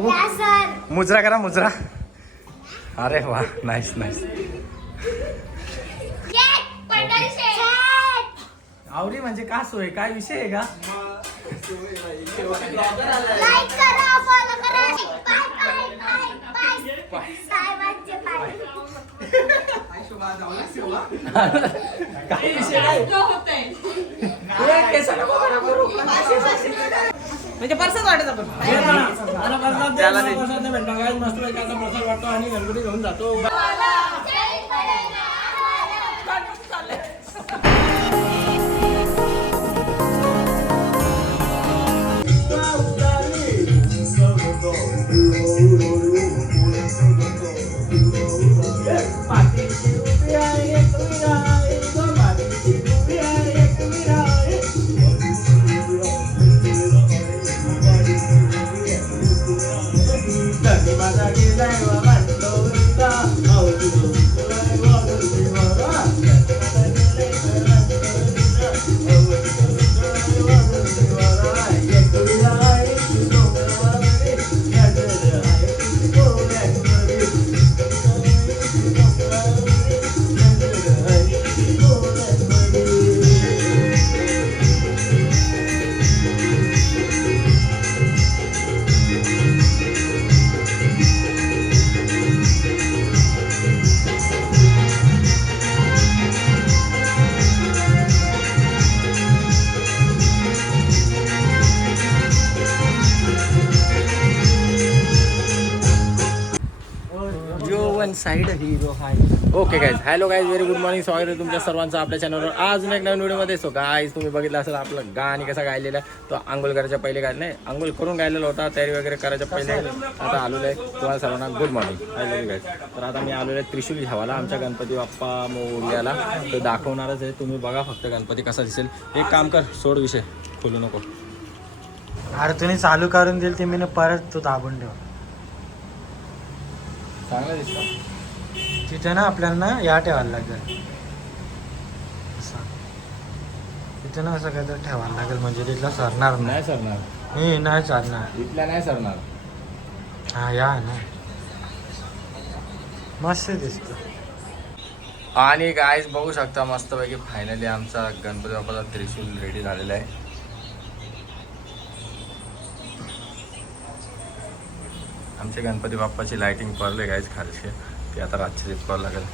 बघू. मुजरा करा मुजरा. अरे वा नाईस नाईस आवडी म्हणजे का सोय? काय विषय आहे का? लाईक करा फॉलो करा. बाय बाय बाय बाय साहेबांचे बाय काय विषय काय म्हणजे परसाच वाटत आपण. त्याला दे. मस्त प्रसाद वाटतो आणि गणपती घेऊन जातो. Hero hi okay guys hello guys very good morning स्वागत आहे तुमच्या सर्वांचं आपल्या चॅनलवर अजून एक नवीन व्हिडिओमध्ये सो गाईज तुम्ही बघितलं असेल आपलं गाणी कसा गायलेला आहे. तो आंघोळ करायच्या पहिले गायला नाही आंघोळ करून गायलेला होता. तयारी वगैरे करायच्या पहिले आता आलेलो आहे. तुम्हाला सर्वांना good morning I love guys तर आता मी आलेलो आहे त्रिशूल घ्यावाला आमच्या गणपती बाप्पा मोर्याला. तो दाखवणारच आहे. तुम्ही बघा फक्त गणपती कसा दिसेल. एक काम कर सोड विषय. खोलू नको. अरे तुम्ही चालू करून दिल ते मी परत तो दाबून ठेव. चांगला दिसतो. तिथे ना आपल्याला या ठेवायला लागेल. असं. तिथे ना असं काहीतरी ठेवायला लागेल म्हणजे तिथला सरणार नाही. नाही सरणार. हे नाही चालणार. इथल्या नाही सरणार. हा या ना. मस्त दिसतो आणि गायस बघू शकता मस्तपैकी फायनली आमचा गणपती बाप्पाचा त्रिशूल रेडी झालेला आहे. आमच्या गणपती बाप्पाची लाइटिंग पडले गायस खालचे. ते आता रातची कॉल लागेल.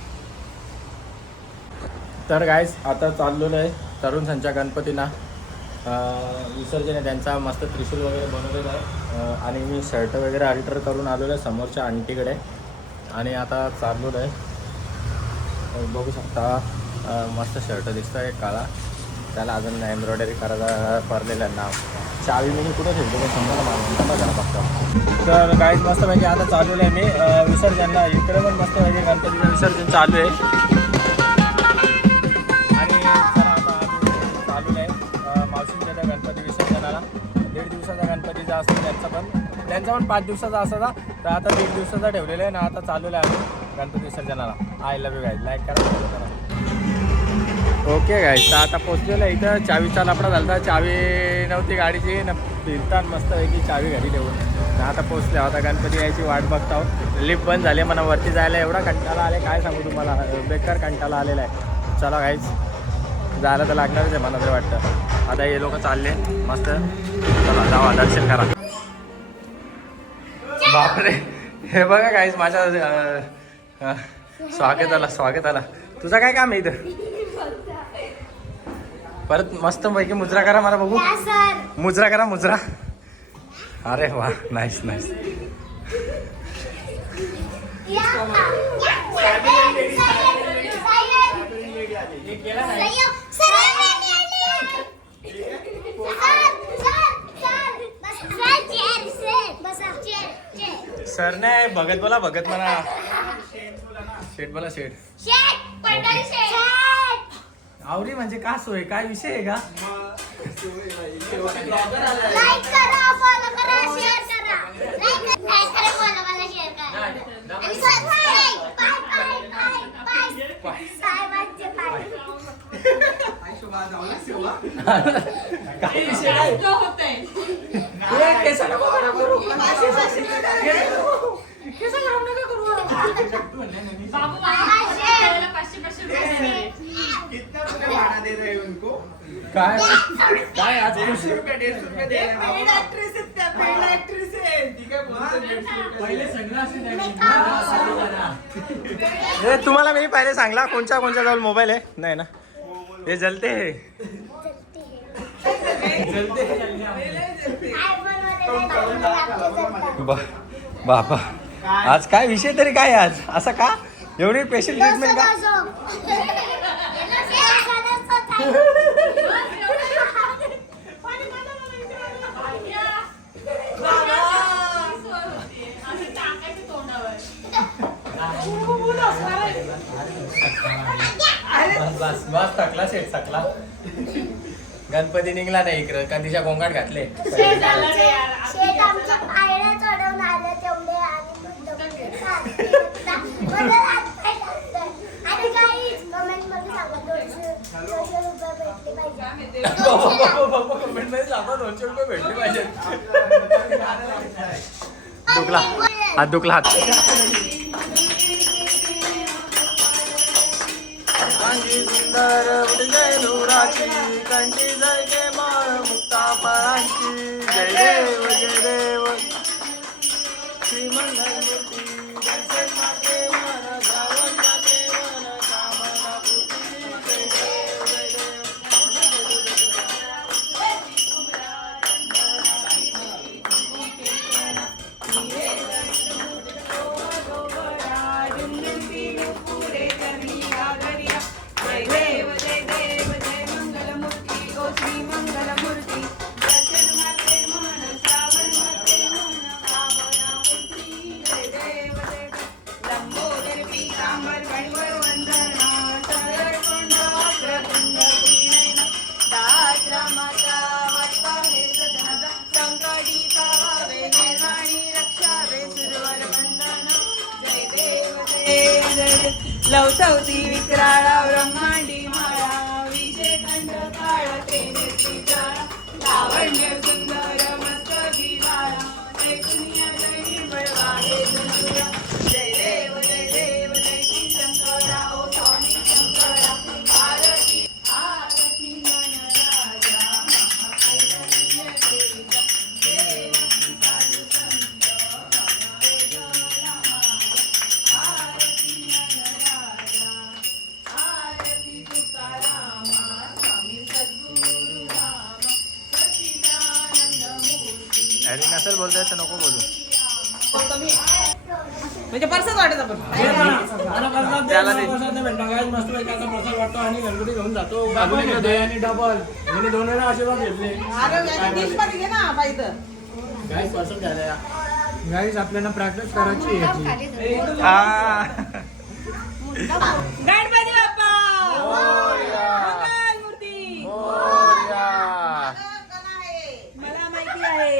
तर गायस आता चाललेलो आहे तरुण संचा गणपतींना विसर्जन आहे त्यांचा मस्त त्रिशूल वगैरे बनवलेला आहे. आणि मी शर्ट वगैरे अल्टर करून आलेलो आहे समोरच्या आंटीकडे. आणि आता चाललेलो आहे. बघू शकता मस्त शर्ट दिसतं आहे काळा. त्याला अजून एम्ब्रॉयडरी करायला पडलेलं आहे नाव. चावी मी कुठं ठेवतो पण समजा मला जरा फक्त. तर गाईड मस्त पाहिजे आता चालू आहे मी. विसर्जनला. इकडे पण मस्त पाहिजे गणपतीचं विसर्जन चालू आहे. आणि चला आता आम्ही चालू आहे. मावशींच्या त्या गणपती विसर्जनाला. दीड दिवसाचा गणपतीचा असतो त्यांचा पण. त्यांचा पण पाच दिवसाचा असायचा. तर आता दीड दिवसाचा ठेवलेला आहे ना आता चालू आहे आम्ही गणपती विसर्जनाला. I love you guys like करा करा. ओके गाईज तर आता पोचलेलं आहे इथं. चावीचा लपडा झाला होता. चावी नव्हती गाडीची. न फिरतात मस्त पैकी चावी घरी देऊन. आता पोचल्या आता गणपती यायची वाट बघता लिफ्ट बंद झाली मला वरती जायला एवढा कंटाळा आले काय सांगू तुम्हाला? बेकार कंटाळा आलेला आहे. चला गाईज जायला तर लागणारच आहे मला तरी वाटतं. आता हे लोक चालले. मस्त. चला जावा. दर्शन करा. बापरे. हे बघा काहीच माझ्या स्वागताला स्वागताला. तुझं काय काम आहे इथं? परत मस्त पैकी मुजरा करा मला बघू मुजरा करा मुजरा अरे वा नाईस नाईस सर नाही भगत बोला भगत म्हणा शेट बोला शेट आवडी म्हणजे का सोय? काय विषय आहे का? विषय करू केसा करू. पाचशे पाचशे काय? काय आज खुशी? पहिले सगळं हे तुम्हाला मी पहिले सांगला कोणच्या कोणच्या जवळ मोबाईल आहे? नाही ना? हे जलते हे. बा- बापा आज काय विषय तरी काय आज? असं का? एवढी स्पेशल ट्रीटमेंट का? बस बस टाकला सेट थकला गणपती निघला नाही इकडं कंदीच्या गोंगाट घातले. शेत आमच्या पायऱ्या चढवून आल्या तेवढे आणि मग टाकतात. आणि काहीच कमेंटमध्ये सांगा दोनशे दोनशे रुपये भेटले पाहिजे दोनशे लाख. कमेंटमध्ये सांगा दोनशे रुपये भेटले पाहिजे दुखला. हात दुखला हात. सुंदर जय नूराची कंठी जय जय माळ मुक्ता जय देव जय देव. जय लवचवती विक्राळा ब्रह्मांडी माळा. विजय खंड काळ तेनेची जाळा लावण्य ॲडी नसेल बोलताय तर नको बोलू. म्हणजे परसाच वाटत आपण. त्याला दे. मस्त पैकी आता प्रसाद वाटतो आणि गणपती घेऊन जातो. आणि डबल. मी दोन वेळा आशीर्वाद घेतले. आपल्याला प्रॅक्टिस करायची आहे याची. हा गणपती बाप्पा मोरया. मंगलमूर्ती मोरया. मला माहिती आहे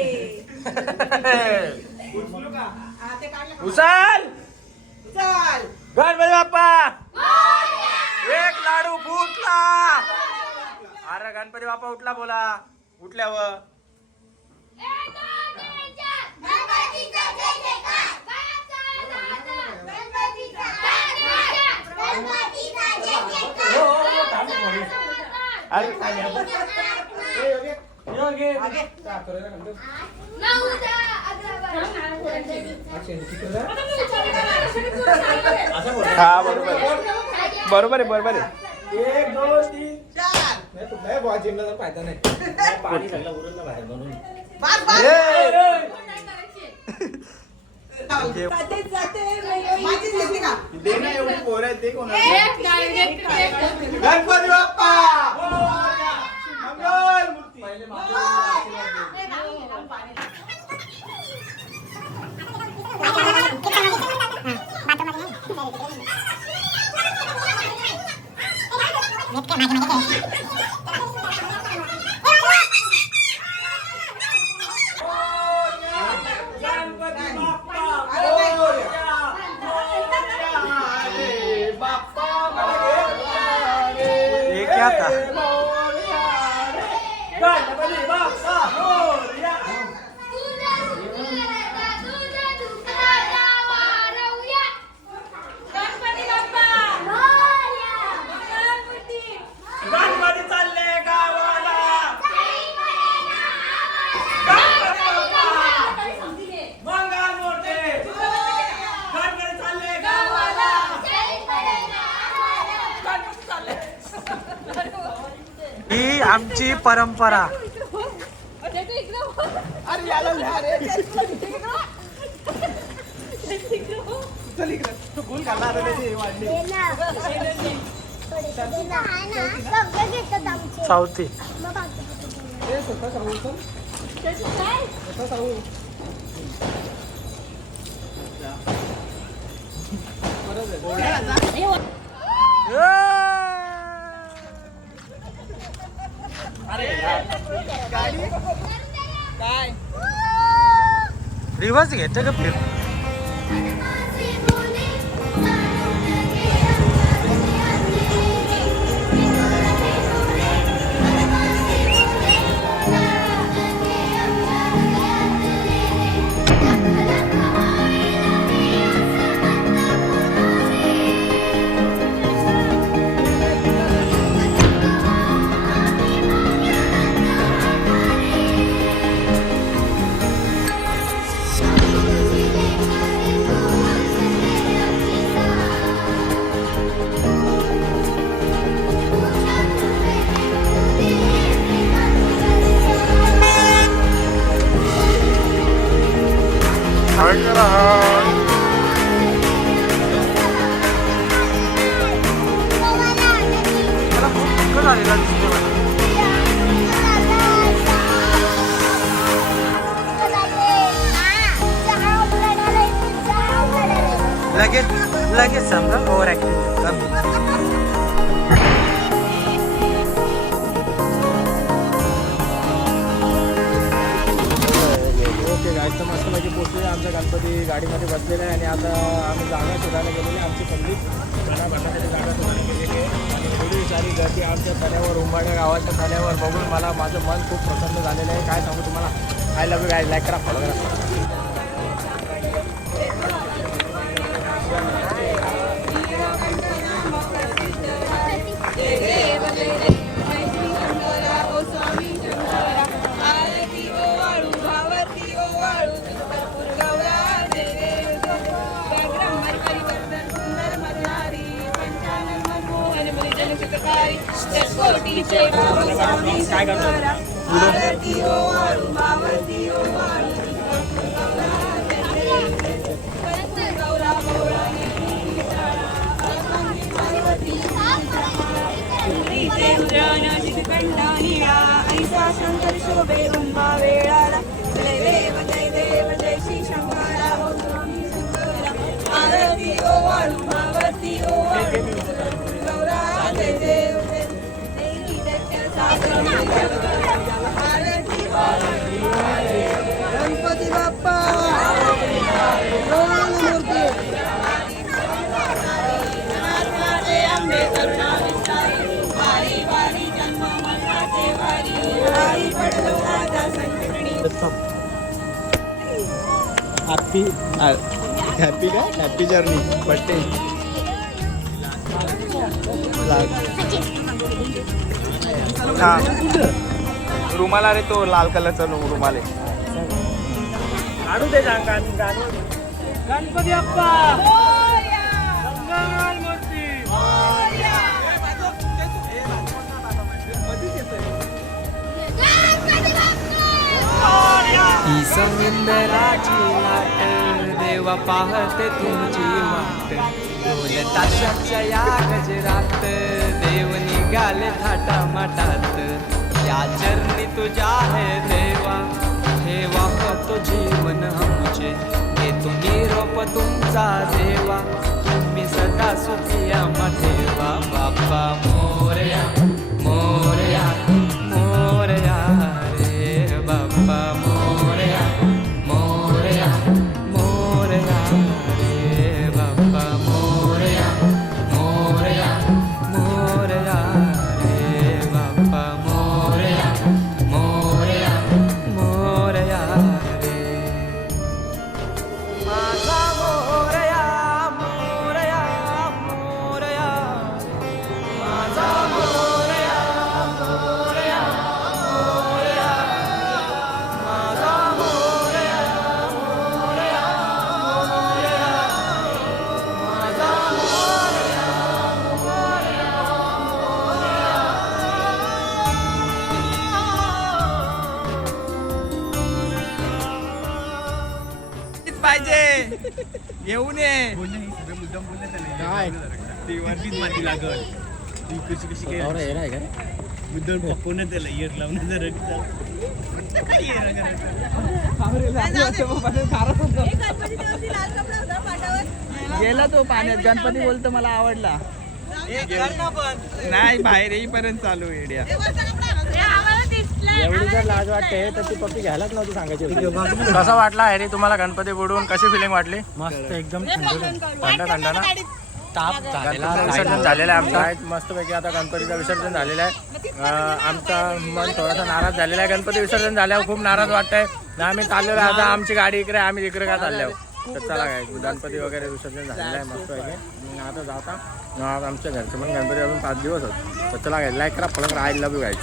हा, उचल. चल गणपती बाप्पा. एक लाडू फुटला. अरे गणपती बाप्पा उठला बोला. उठल्यावर. गणपतीचा जय जयकार. गणपतीचा गणपतीचा जय जयकार. अरे हा बरोबर बरोबर आहे बरोबर आहे. एक दोन तीन चार. नाही बुवा, जिमला जाऊन फायदा नाही. पाणी सगळं उरलं बाहेर म्हणून. पाच पाच ए! जाते जाते माझीच घेतली का दे ना एवढी पोरं आहेत, दे कोणाला. गणपती बाप्पा मंगल मूर्ती पहिले गणपती बाप्पा मोरया. अरे बाप्पा मोरया रे. ये क्या था? मोरया रे. गणपती बाप्पा मोरया. गणपती बाप्पा मोरया मंगलमूर्ती गणपती ही आमची परंपरा अरे याला लिहा रे. चल इकडं. तू गोल घालणार रे त्याची वाढली. हे ना. थोडेसे ना, आहे ना, सगळे घेतात आमचे. सावती. मग बाकी ए, स्वतः सांगू चल. स्वतः सांगू. बरं झालं. काय? रिवर्स घेते का फिर लगेच लगेच समजा ओव्हर ऍक्टिंग कमी तर मस्त म्हणजे पोचले गणपती गाडीमध्ये बसलेला आहे आणि आता आम्ही जागा शोधायला गेलेली आहे. आमची पब्लिक भरणा भरण्यासाठी जागा शोधायला गेलेली आहे. आणि एवढी सारी गर्दी आमच्या तऱ्यावर उंबाड्या गावाच्या तऱ्यावर बघून मला माझं मन खूप प्रसन्न झालेलं आहे. काय सांगू तुम्हाला? I love you guys like करा फॉलो करा. Baylor. हॅपी हॅपी काय? Happy journey birthday. रुमाल अरे तो लाल कलरचा रुमाल आहे. काढू दे गणपती अप्पा! मंगळवार पाहते तुमची वाट ढोल ताशाच्या या गजरात देव निघाले थाटा माटात या चरणी तुझ्या हे देवा. हे वाहतो जीवन आमचे. हे तुम्ही रोप तुमचा देवा. तुम्ही सदा सुखिया आम्हा बाबा लागल ती कशी कशी काय मुद्दल पकवून त्याला इयर लावून जर गेला तो पाण्यात. गणपती बोलतो मला आवडला. नाही बाहेर येईपर्यंत चालू येड्या एवढी जर लाज वाटते तर ती पप्पी घ्यायलाच नव्हती सांगायची. कसा वाटला आहे रे तुम्हाला गणपती बुडवून कशी फिलिंग वाटली? मस्त एकदम थंड थंड थंड ना? ताप झालेला विसर्जन झालेलं आहे आमचं. आहेत मस्तपैकी आता गणपतीचं विसर्जन झालेलं आहे. अं, आमचा मन थोडासा नाराज झालेला आहे. गणपती विसर्जन झाल्यावर खूप नाराज वाटतंय. आणि आम्ही चाललेलो आहे आता आमची गाडी इकडे आहे, आम्ही इकडे का चालले आहोत तर चला काय गणपती वगैरे विसर्जन झालेलं आहे मस्तपैकी. आणि आता जाता. आमच्या घरचे पण गणपती अजून पाच दिवस होत. तर चला काय लाईक करा फॉलो करा. I love you guys